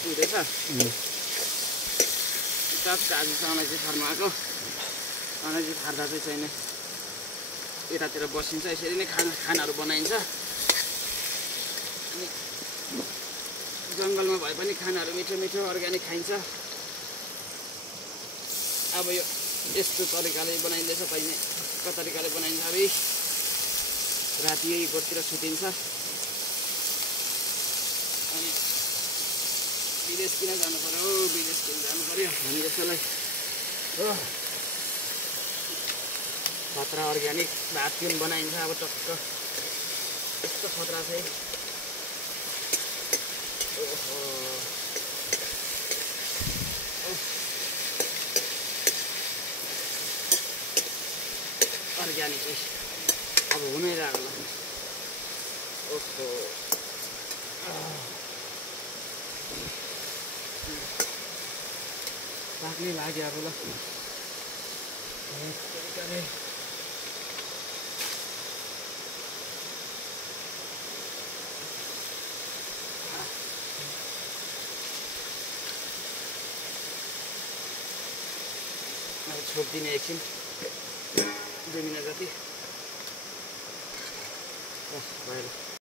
हुँदैछ टक्क आज चाहिँ अलैँची फार्म आएको अलैँची फार्दा चाहिँ छैन यतातिर बसिन्छ यसरी नै खानाहरू बनाइन्छ अनि जङ्गलमा भए पनि खानाहरू मिठो मिठो अर्ग्यानिक खाइन्छ अब यो यस्तो तरिकाले बनाइँदैछ पहिने कस्तो तरिकाले बनाइन्छ अब राति यही गोठतिर सुतिन्छ अनि विदेश किन जानु पर्यो विदेश किन जानु पर्यो हामी जसोलाई हो खतरा अर्ग्यानिक भात तिउन बनाइन्छ अब टक्क यस्तो खतरा चाहिँ ओहो अर्ग्यानिक चाहिँ अब हुनै रहेको ल ओहो पाक्नै लाग्यो अब ल छोडिदिने एकछिन 2 मिनट जति भयो